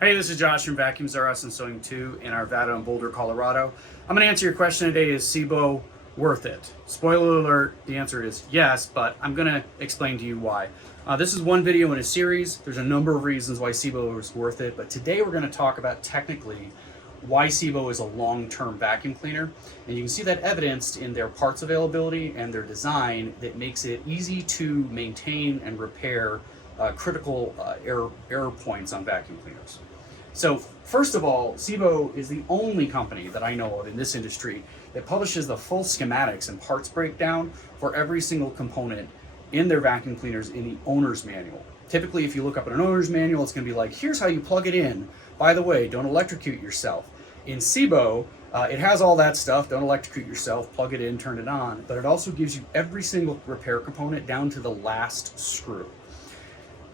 Hey, this is Josh from Vacuums R Us and Sewing 2 in Arvada in Boulder, Colorado. I'm going to answer your question today, is Sebo worth it? Spoiler alert, the answer is yes, but I'm going to explain to you why. This is one video in a series. There's a number of reasons why Sebo is worth it, but today we're going to talk about technically why Sebo is a long-term vacuum cleaner. And you can see that evidenced in their parts availability and their design that makes it easy to maintain and repair critical error points on vacuum cleaners. So first of all, Sebo is the only company that I know of in this industry that publishes the full schematics and parts breakdown for every single component in their vacuum cleaners in the owner's manual. Typically, if you look up in an owner's manual, it's going to be like, here's how you plug it in. By the way, don't electrocute yourself. In Sebo, it has all that stuff. Don't electrocute yourself, plug it in, turn it on. But it also gives you every single repair component down to the last screw.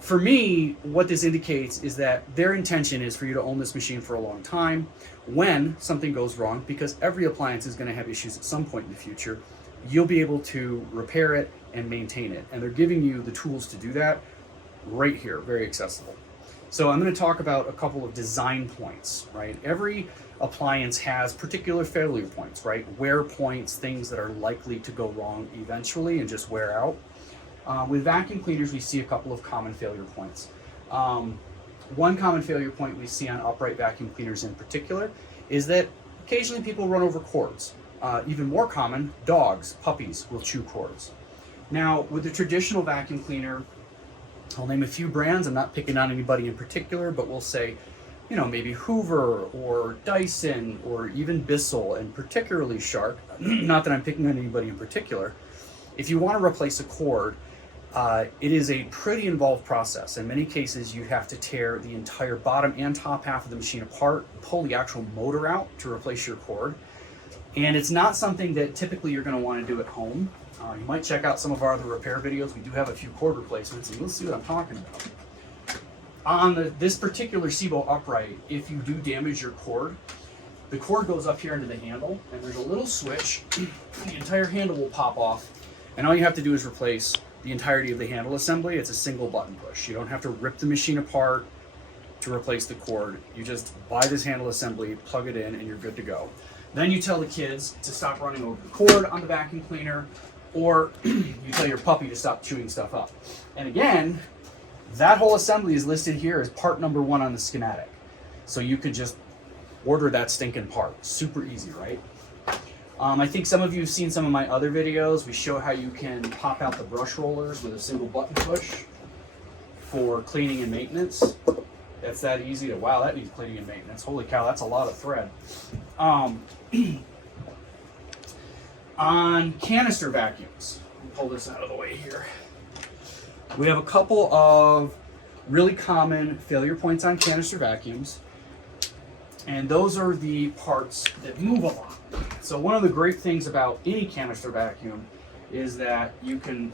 For me, what this indicates is that their intention is for you to own this machine for a long time. When something goes wrong, because every appliance is going to have issues at some point in the future, you'll be able to repair it and maintain it. And they're giving you the tools to do that right here, very accessible. So I'm going to talk about a couple of design points, right? Every appliance has particular failure points, right? Wear points, things that are likely to go wrong eventually and just wear out. With vacuum cleaners, we see a couple of common failure points. One common failure point we see on upright vacuum cleaners in particular is that occasionally people run over cords. Even more common, dogs, puppies will chew cords. Now, with the traditional vacuum cleaner, I'll name a few brands. I'm not picking on anybody in particular, but we'll say, you know, maybe Hoover or Dyson or even Bissell, and particularly Shark. Not that I'm picking on anybody in particular. If you want to replace a cord, it is a pretty involved process. In many cases, you have to tear the entire bottom and top half of the machine apart, pull the actual motor out to replace your cord. And it's not something that typically you're going to want to do at home. You might check out some of our other repair videos. We do have a few cord replacements, and you'll see what I'm talking about. On this particular Sebo upright, if you do damage your cord, the cord goes up here into the handle, and there's a little switch. The entire handle will pop off, and all you have to do is replace the entirety of the handle assembly. It's a single button push. You don't have to rip the machine apart to replace the cord. You just buy this handle assembly, plug it in, and you're good to go. Then you tell the kids to stop running over the cord on the vacuum cleaner, or you tell your puppy to stop chewing stuff up. And again, that whole assembly is listed here as part number 1 on the schematic. So you could just order that stinking part. Super easy, right? I think some of you have seen some of my other videos. We show how you can pop out the brush rollers with a single button push for cleaning and maintenance. That's that easy to, wow, that needs cleaning and maintenance. Holy cow, that's a lot of thread. On canister vacuums, let me pull this out of the way here. We have a couple of really common failure points on canister vacuums, and those are the parts that move a lot. So one of the great things about any canister vacuum is that you can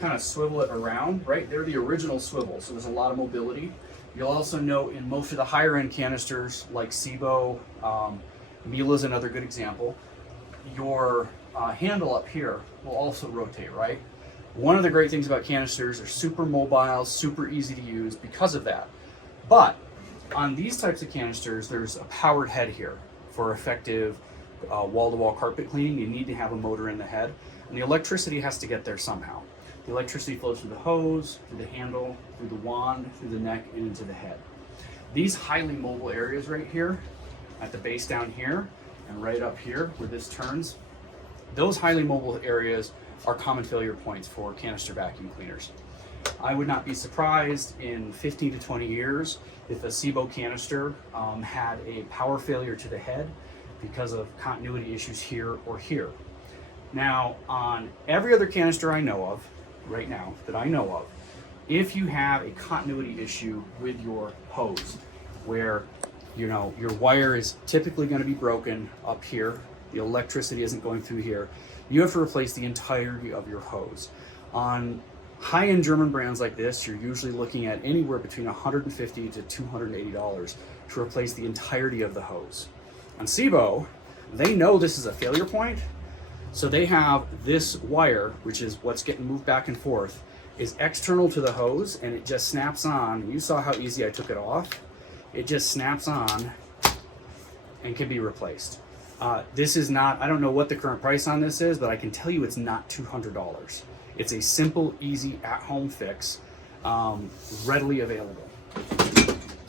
kind of swivel it around, right? They're the original swivel, so there's a lot of mobility. You'll also note in most of the higher end canisters like Sebo, Miele is another good example, your handle up here will also rotate, right? One of the great things about canisters, they're super mobile, super easy to use because of that. But on these types of canisters, there's a powered head here for effective wall-to-wall carpet cleaning. You need to have a motor in the head, and the electricity has to get there somehow. The electricity flows through the hose, through the handle, through the wand, through the neck, and into the head. These highly mobile areas right here, at the base down here, and right up here where this turns, those highly mobile areas are common failure points for canister vacuum cleaners. I would not be surprised in 15 to 20 years if a Sebo canister had a power failure to the head because of continuity issues here or here. Now, on every other canister I know of, right now, that I know of, if you have a continuity issue with your hose, where your wire is typically going to be broken up here, the electricity isn't going through here, you have to replace the entirety of your hose. On high-end German brands like this, you're usually looking at anywhere between $150 to $280 to replace the entirety of the hose. On Sebo, they know this is a failure point, so they have this wire, which is what's getting moved back and forth, is external to the hose, and it just snaps on. You saw how easy I took it off. it just snaps on and can be replaced. This is not, I don't know what the current price on this is, but I can tell you it's not $200. It's a simple, easy, at-home fix, readily available.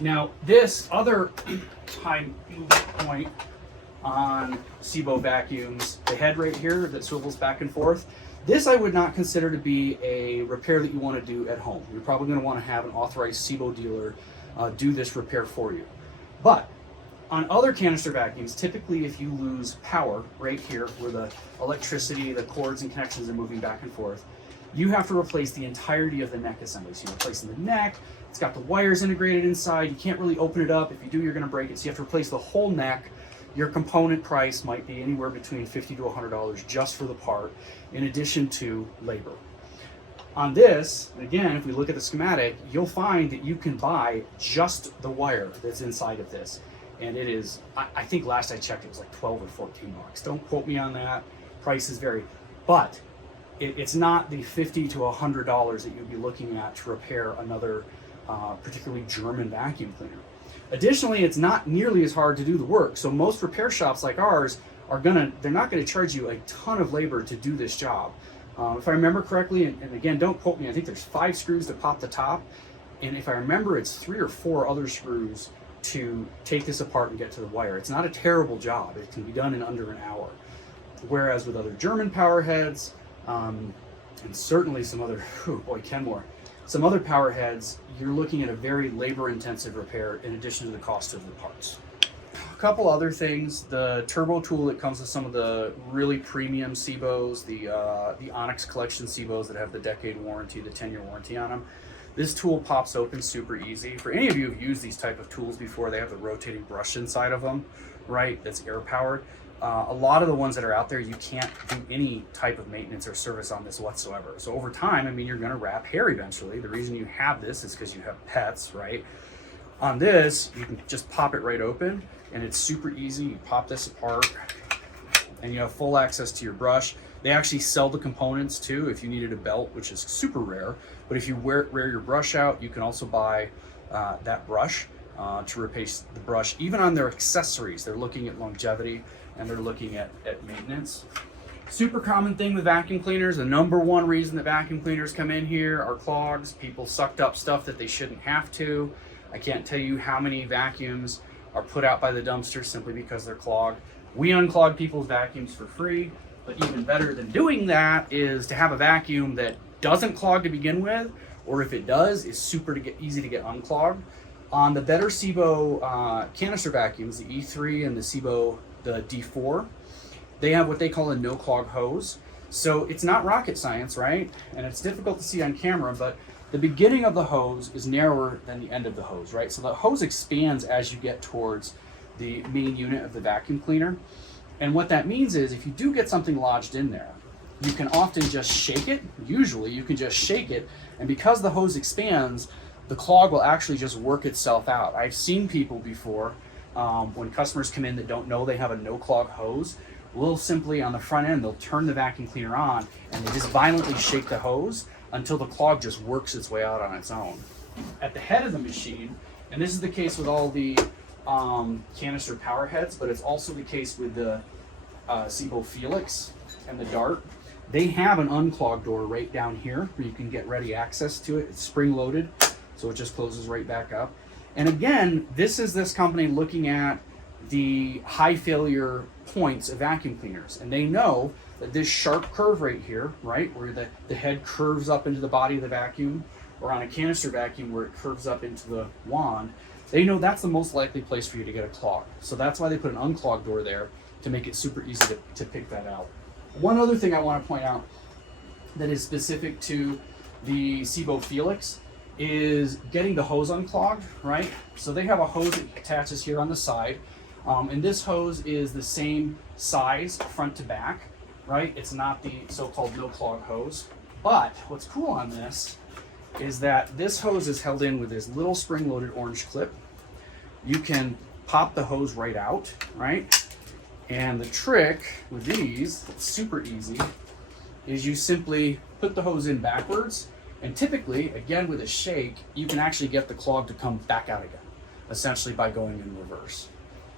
Now, this other high point on Sebo vacuums, the head right here that swivels back and forth, this I would not consider to be a repair that you want to do at home. You're probably going to want to have an authorized Sebo dealer do this repair for you. But on other canister vacuums, typically if you lose power right here where the electricity, the cords and connections are moving back and forth, you have to replace the entirety of the neck assembly. So you're replacing the neck, it's got the wires integrated inside, you can't really open it up. If you do, you're gonna break it. So you have to replace the whole neck. Your component price might be anywhere between $50 to $100 just for the part, in addition to labor. On this, again, if we look at the schematic, you'll find that you can buy just the wire that's inside of this. And it is, I think last I checked, it was like 12 or 14 bucks. Don't quote me on that. Prices vary. But it's not the $50 to $100 that you'd be looking at to repair another particularly German vacuum cleaner. Additionally, it's not nearly as hard to do the work. So most repair shops like ours they're not gonna charge you a ton of labor to do this job. If I remember correctly, and again, don't quote me, I think there's 5 screws to pop the top. And if I remember, it's 3 or 4 other screws to take this apart and get to the wire. It's not a terrible job. It can be done in under an hour. Whereas with other German power heads, and certainly some other, Kenmore, some other power heads, you're looking at a very labor intensive repair in addition to the cost of the parts. A couple other things, the turbo tool that comes with some of the really premium Sebos, the Onyx collection Sebos that have the decade warranty, the 10-year warranty on them. This tool pops open super easy. For any of you who've used these type of tools before, they have the rotating brush inside of them, right? That's air powered. A lot of the ones that are out there, you can't do any type of maintenance or service on this whatsoever. So over time, I mean, you're gonna wrap hair eventually. The reason you have this is because you have pets, right? On this, you can just pop it right open and it's super easy. You pop this apart and you have full access to your brush. They actually sell the components too if you needed a belt, which is super rare. But if you wear your brush out, you can also buy that brush to replace the brush. Even on their accessories, they're looking at longevity and they're looking at maintenance. Super common thing with vacuum cleaners. The number one reason that vacuum cleaners come in here are clogs. People sucked up stuff that they shouldn't have to. I can't tell you how many vacuums are put out by the dumpster simply because they're clogged. We unclog people's vacuums for free, but even better than doing that is to have a vacuum that doesn't clog to begin with, or if it does, is super easy to get unclogged. On the better Sebo canister vacuums, the E3 and the Sebo, the D4, they have what they call a no clog hose. So it's not rocket science, right? And it's difficult to see on camera, but the beginning of the hose is narrower than the end of the hose, right? So the hose expands as you get towards the main unit of the vacuum cleaner. And what that means is if you do get something lodged in there, you can often just shake it. Usually you can just shake it. And because the hose expands, the clog will actually just work itself out. I've seen people before, when customers come in that don't know they have a no clog hose, we'll simply on the front end, they'll turn the vacuum cleaner on and they just violently shake the hose until the clog just works its way out on its own. At the head of the machine, and this is the case with all the canister power heads, but it's also the case with the Sebo Felix and the Dart. They have an unclog door right down here where you can get ready access to it. It's spring loaded, so it just closes right back up. And again, this is this company looking at the high failure points of vacuum cleaners. And they know that this sharp curve right here, right, where the head curves up into the body of the vacuum, or on a canister vacuum where it curves up into the wand, they know that's the most likely place for you to get a clog. So that's why they put an unclog door there to make it super easy to pick that out. One other thing I want to point out that is specific to the Sebo Felix is getting the hose unclogged, right? So they have a hose that attaches here on the side. And this hose is the same size front to back, right? It's not the so-called no clog hose. But what's cool on this is that this hose is held in with this little spring-loaded orange clip. You can pop the hose right out, right? And the trick with these, it's super easy, is you simply put the hose in backwards, and typically, again with a shake, you can actually get the clog to come back out again. essentially by going in reverse.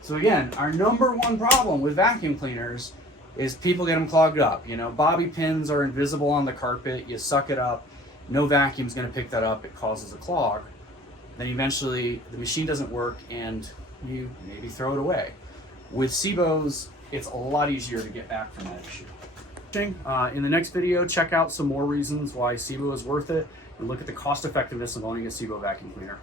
So again, our number one problem with vacuum cleaners is people get them clogged up. You know, bobby pins are invisible on the carpet, you suck it up, no vacuum's gonna pick that up, it causes a clog. Then eventually the machine doesn't work and you maybe throw it away. With Sebos, it's a lot easier to get back from that issue. In the next video, check out some more reasons why Sebo is worth it and look at the cost effectiveness of owning a Sebo vacuum cleaner.